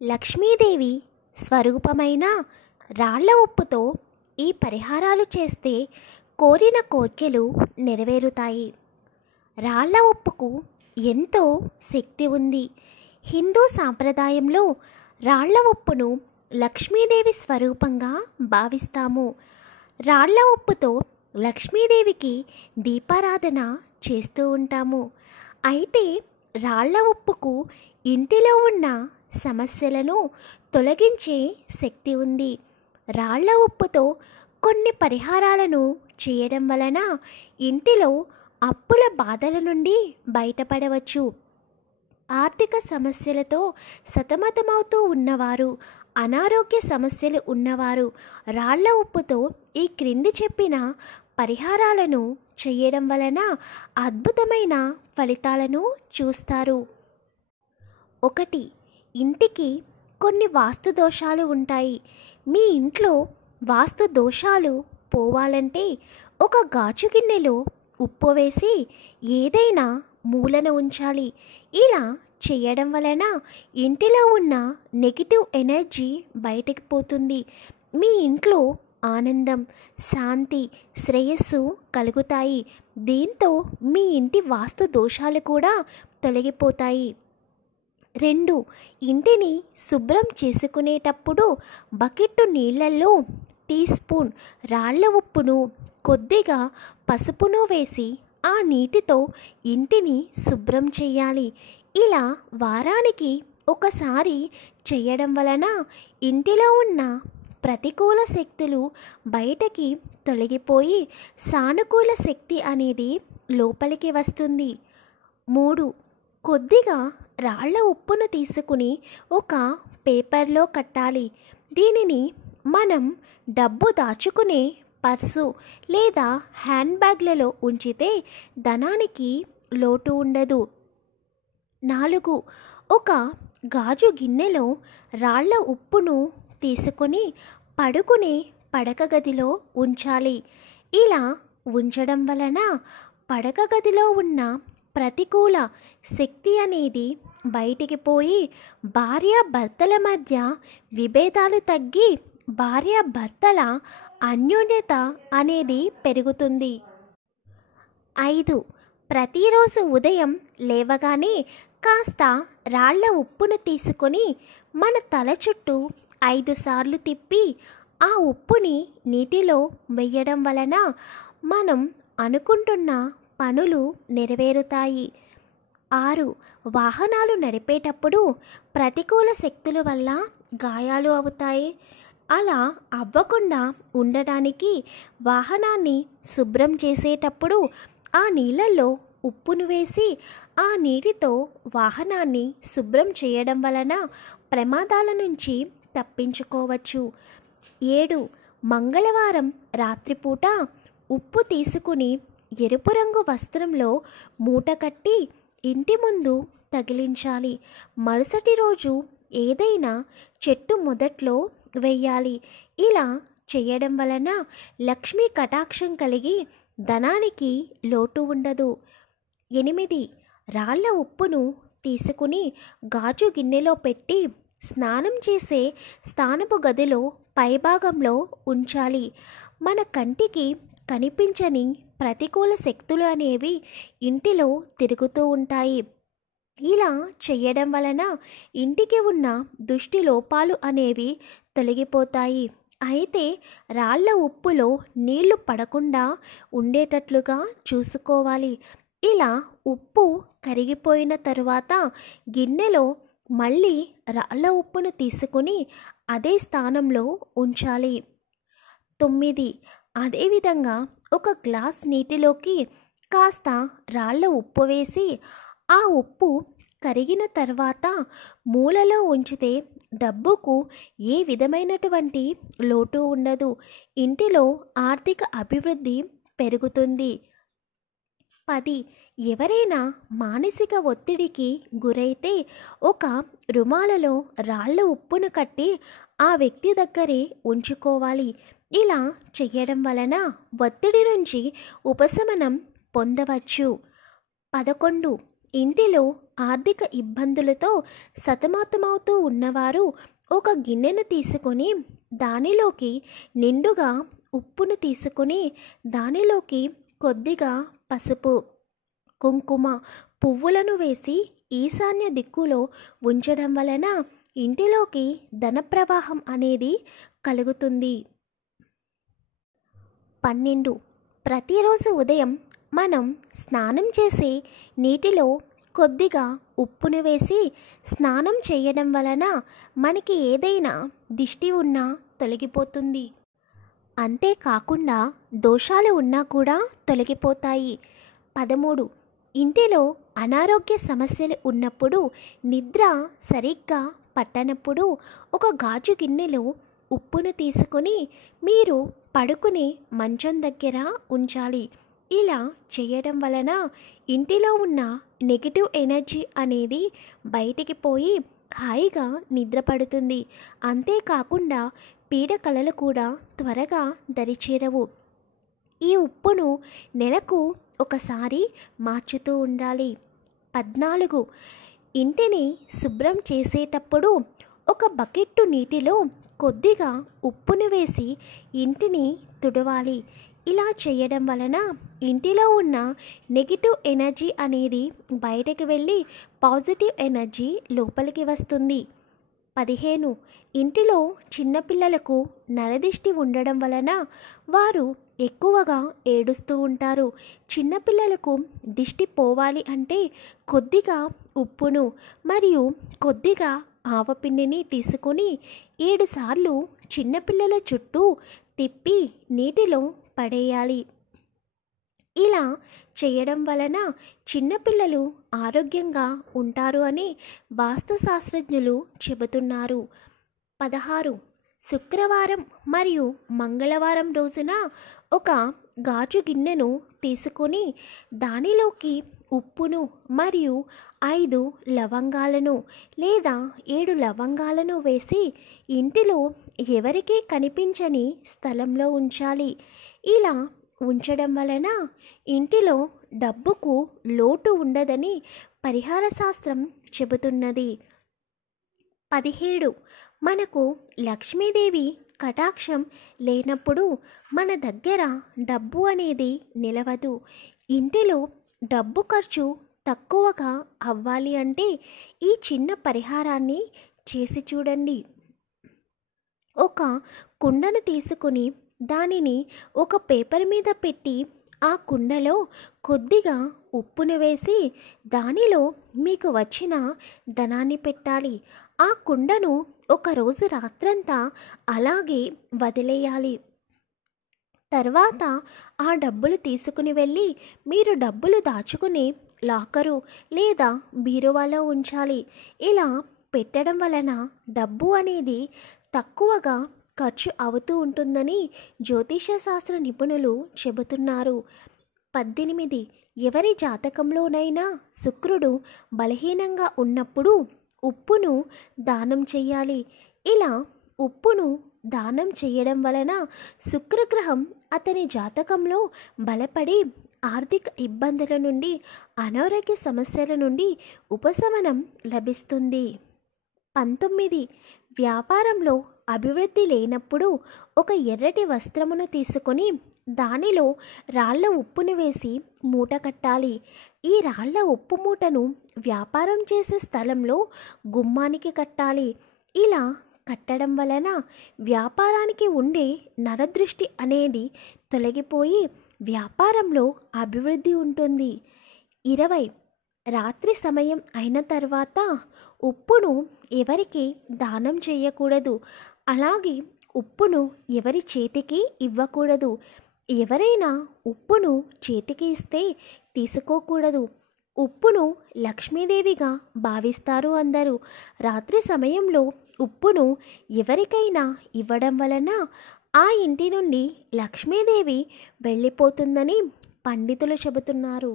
లక్ష్మీదేవి స్వరూపమైన రాళ్ల ఉప్పుతో ఈ పరిహారాలు చేస్తే కోరిన కోర్కెలు నెరవేరుతాయి. రాళ్ల ఉప్పుకు ఎంతో శక్తి ఉంది. హిందూ సాంప్రదాయంలో రాళ్ల ఉప్పును లక్ష్మీదేవి స్వరూపంగా భావిస్తాము. రాళ్ల ఉప్పుతో లక్ష్మీదేవికి దీపారాధన చేస్తూ ఉంటాము. అయితే రాళ్ల ఉప్పుకు ఇంటిలో ఉన్న సమస్యలను తొలగించే శక్తి ఉంది. రాళ్ల ఉప్పుతో కొన్ని పరిహారాలను చేయడం వలన ఇంటిలో అప్పుల బాధల నుండి బయటపడవచ్చు. ఆర్థిక సమస్యలతో సతమతమవుతూ ఉన్నవారు, అనారోగ్య సమస్యలు ఉన్నవారు రాళ్ల ఉప్పుతో ఈ క్రింది చెప్పిన పరిహారాలను చేయడం వలన అద్భుతమైన ఫలితాలను చూస్తారు. 1. ఇంటికి కొన్ని వాస్తు దోషాలు ఉంటాయి. మీ ఇంట్లో వాస్తు దోషాలు పోవాలంటే ఒక గాజు గిన్నెలో ఉప్పు వేసి ఏదైనా మూలన ఉంచాలి. ఇలా చేయడం వలన ఇంటిలో ఉన్న నెగిటివ్ ఎనర్జీ బయటికి పోతుంది. మీ ఇంట్లో ఆనందం, శాంతి, శ్రేయస్సు కలుగుతాయి. దీంతో మీ ఇంటి వాస్తు దోషాలు కూడా తొలగిపోతాయి. 2. ఇంటిని శుభ్రం చేసుకునేటప్పుడు బకెట్టు నీళ్ళల్లో టీ స్పూన్ రాళ్ల ఉప్పును కొద్దిగా పసుపును వేసి ఆ నీటితో ఇంటిని శుభ్రం చేయాలి. ఇలా వారానికి ఒకసారి చేయడం వలన ఇంటిలో ఉన్న ప్రతికూల శక్తులు బయటకి తొలగిపోయి సానుకూల శక్తి అనేది లోపలికి వస్తుంది. 3. కొద్దిగా రాళ్ల ఉప్పును తీసుకుని ఒక పేపర్లో కట్టాలి. దీనిని మనం డబ్బు దాచుకునే పర్సు లేదా హ్యాండ్ బ్యాగ్లలో ఉంచితే ధనానికి లోటు ఉండదు. 4. ఒక గాజు గిన్నెలో రాళ్ల ఉప్పును తీసుకొని పడుకునే పడక గదిలో ఉంచాలి. ఇలా ఉంచడం వలన పడక గదిలో ఉన్న ప్రతికూల శక్తి అనేది బయటికి పోయి భార్యాభర్తల మధ్య విభేదాలు తగ్గి భార్యాభర్తల అన్యోన్యత అనేది పెరుగుతుంది. 5. ప్రతిరోజు ఉదయం లేవగానే కాస్త రాళ్ల ఉప్పును తీసుకొని మన తల చుట్టూ 5 సార్లు తిప్పి ఆ ఉప్పుని నీటిలో వేయడం వలన మనం అనుకుంటున్న పనులు నెరవేరుతాయి. 6. వాహనాలు నడిపేటప్పుడు ప్రతికూల శక్తుల వల్ల గాయాలు అవుతాయి. అలా అవ్వకుండా ఉండటానికి వాహనాన్ని శుభ్రం చేసేటప్పుడు ఆ నీళ్ళల్లో ఉప్పును వేసి ఆ నీటితో వాహనాన్ని శుభ్రం చేయడం వలన ప్రమాదాల నుంచి తప్పించుకోవచ్చు. 7. మంగళవారం రాత్రిపూట ఉప్పు తీసుకుని ఎరుపు రంగు వస్త్రంలో మూట కట్టి ఇంటి ముందు తగిలించాలి. మరుసటి రోజు ఏదైనా చెట్టు మొదట్లో వేయాలి. ఇలా చేయడం వలన లక్ష్మీ కటాక్షం కలిగి ధనానికి లోటు ఉండదు. 8. రాళ్ల ఉప్పును తీసుకుని గాజు గిన్నెలో పెట్టి స్నానం చేసే స్నానపు గదిలో పైభాగంలో ఉంచాలి. మన కంటికి కనిపించని ప్రతికూల శక్తులు అనేవి ఇంటిలో తిరుగుతూ ఉంటాయి. ఇలా చేయడం వలన ఇంటికి ఉన్న దృష్టి లోపాలు అనేవి తొలగిపోతాయి. అయితే రాళ్ల ఉప్పులో నీళ్లు పడకుండా ఉండేటట్లుగా చూసుకోవాలి. ఇలా ఉప్పు కరిగిపోయిన తరువాత గిన్నెలో మళ్ళీ రాళ్ల ఉప్పును తీసుకుని అదే స్థానంలో ఉంచాలి. 9. అదేవిధంగా ఒక గ్లాస్ నీటిలోకి కాస్త రాళ్ల ఉప్పు వేసి ఆ ఉప్పు కరిగిన తర్వాత మూలలో ఉంచితే డబ్బుకు ఏ విధమైనటువంటి లోటు ఉండదు. ఇంటిలో ఆర్థిక అభివృద్ధి పెరుగుతుంది. 10. ఎవరైనా మానసిక ఒత్తిడికి గురైతే ఒక రుమాలలో రాళ్ల ఉప్పును కట్టి ఆ వ్యక్తి దగ్గరే ఉంచుకోవాలి. ఇలా చేయడం వలన ఒత్తిడి నుంచి ఉపశమనం పొందవచ్చు. 11. ఇంటిలో ఆర్థిక ఇబ్బందులతో సతమతమవుతూ ఉన్నవారు ఒక గిన్నెను తీసుకొని దానిలోకి నిండుగా ఉప్పును తీసుకొని దానిలోకి కొద్దిగా పసుపు, కుంకుమ, పువ్వులను వేసి ఈశాన్య దిక్కులో ఉంచడం వలన ఇంటిలోకి ధన ప్రవాహం అనేది కలుగుతుంది. 12. ప్రతిరోజు ఉదయం మనం స్నానం చేసే నీటిలో కొద్దిగా ఉప్పును వేసి స్నానం చేయడం వలన మనకి ఏదైనా దిష్టి ఉన్నా తొలగిపోతుంది. అంతేకాకుండా దోషాలు ఉన్నా కూడా తొలగిపోతాయి. 13. ఇంటిలో అనారోగ్య సమస్యలు ఉన్నప్పుడు, నిద్ర సరిగ్గా పట్టనప్పుడు ఒక గాజు గిన్నెలో ఉప్పును తీసుకొని మీరు పడుకునే మంచం దగ్గర ఉంచాలి. ఇలా చేయడం వలన ఇంటిలో ఉన్న నెగిటివ్ ఎనర్జీ అనేది బయటికి పోయి హాయిగా నిద్ర పడుతుంది. అంతేకాకుండా పీడకలలు కూడా త్వరగా దరిచేరవు. ఈ ఉప్పును నెలకు ఒకసారి మార్చుతూ ఉండాలి. 14. ఇంటిని శుభ్రం చేసేటప్పుడు ఒక బకెట్టు నీటిలో కొద్దిగా ఉప్పును వేసి ఇంటిని తుడవాలి. ఇలా చేయడం వలన ఇంటిలో ఉన్న నెగిటివ్ ఎనర్జీ అనేది బయటకు వెళ్ళి పాజిటివ్ ఎనర్జీ లోపలికి వస్తుంది. 15. ఇంటిలో చిన్నపిల్లలకు నరదిష్టి ఉండడం వలన వారు ఎక్కువగా ఏడుస్తూ ఉంటారు. చిన్నపిల్లలకు దిష్టి పోవాలి అంటే కొద్దిగా ఉప్పును మరియు కొద్దిగా ఆవపిండిని తీసుకొని 7 సార్లు చిన్నపిల్లల చుట్టూ తిప్పి నీటిలో పడేయాలి. ఇలా చేయడం వలన చిన్నపిల్లలు ఆరోగ్యంగా ఉంటారు అని వాస్తు శాస్త్రజ్ఞులు చెబుతున్నారు. 16. శుక్రవారం మరియు మంగళవారం రోజున ఒక గాజు గిన్నెను తీసుకొని దానిలోకి ఉప్పును మరియు 5 లవంగాలను లేదా 7 లవంగాలను వేసి ఇంటిలో ఎవరికీ కనిపించని స్థలంలో ఉంచాలి. ఇలా ఉంచడం వలన ఇంటిలో డబ్బుకు లోటు ఉండదని పరిహార శాస్త్రం చెబుతున్నది. 17. మనకు లక్ష్మీదేవి కటాక్షం లేనప్పుడు మన దగ్గర డబ్బు అనేది నిలవదు. ఇంటిలో డబ్బు ఖర్చు తక్కువగా అవ్వాలి అంటే ఈ చిన్న పరిహారాన్ని చేసి చూడండి. ఒక కుండను తీసుకుని దానిని ఒక పేపర్ మీద పెట్టి ఆ కుండలో కొద్దిగా ఉప్పును వేసి దానిలో మీకు వచ్చిన ధనాన్ని పెట్టాలి. ఆ కుండను ఒకరోజు రాత్రంతా అలాగే వదిలేయాలి. తర్వాత ఆ డబ్బులు తీసుకుని వెళ్ళి మీరు డబ్బులు దాచుకునే లాకరు లేదా బీరువాలో ఉంచాలి. ఇలా పెట్టడం వలన డబ్బు అనేది తక్కువగా ఖర్చు అవుతూ ఉంటుందని జ్యోతిష శాస్త్ర నిపుణులు చెబుతున్నారు. 18. ఎవరి జాతకంలోనైనా శుక్రుడు బలహీనంగా ఉన్నప్పుడు ఉప్పును దానం చేయాలి. ఇలా ఉప్పును దానం చేయడం వలన శుక్రగ్రహం అతని జాతకంలో బలపడి ఆర్థిక ఇబ్బందుల నుండి, అనారోగ్య సమస్యల నుండి ఉపశమనం లభిస్తుంది. 19. వ్యాపారంలో అభివృద్ధి లేనప్పుడు ఒక ఎర్రటి వస్త్రమును తీసుకొని దానిలో రాళ్ల ఉప్పును వేసి మూట కట్టాలి. ఈ రాళ్ల ఉప్పు మూటను వ్యాపారం చేసే స్థలంలో గుమ్మానికి కట్టాలి. ఇలా కట్టడం వలన వ్యాపారానికి ఉండే నరదృష్టి అనేది తొలగిపోయి వ్యాపారంలో అభివృద్ధి ఉంటుంది. 20. రాత్రి సమయం అయిన తర్వాత ఉప్పును ఎవరికి దానం చేయకూడదు. అలాగే ఉప్పును ఎవరి చేతికి ఇవ్వకూడదు. ఎవరైనా ఉప్పును చేతికి ఇస్తే తీసుకోకూడదు. ఉప్పును లక్ష్మీదేవిగా భావిస్తారు అందరూ. రాత్రి సమయంలో ఉప్పును ఎవరికైనా ఇవ్వడం వలన ఆ ఇంటి నుండి లక్ష్మీదేవి వెళ్ళిపోతుందని పండితులు చెబుతున్నారు.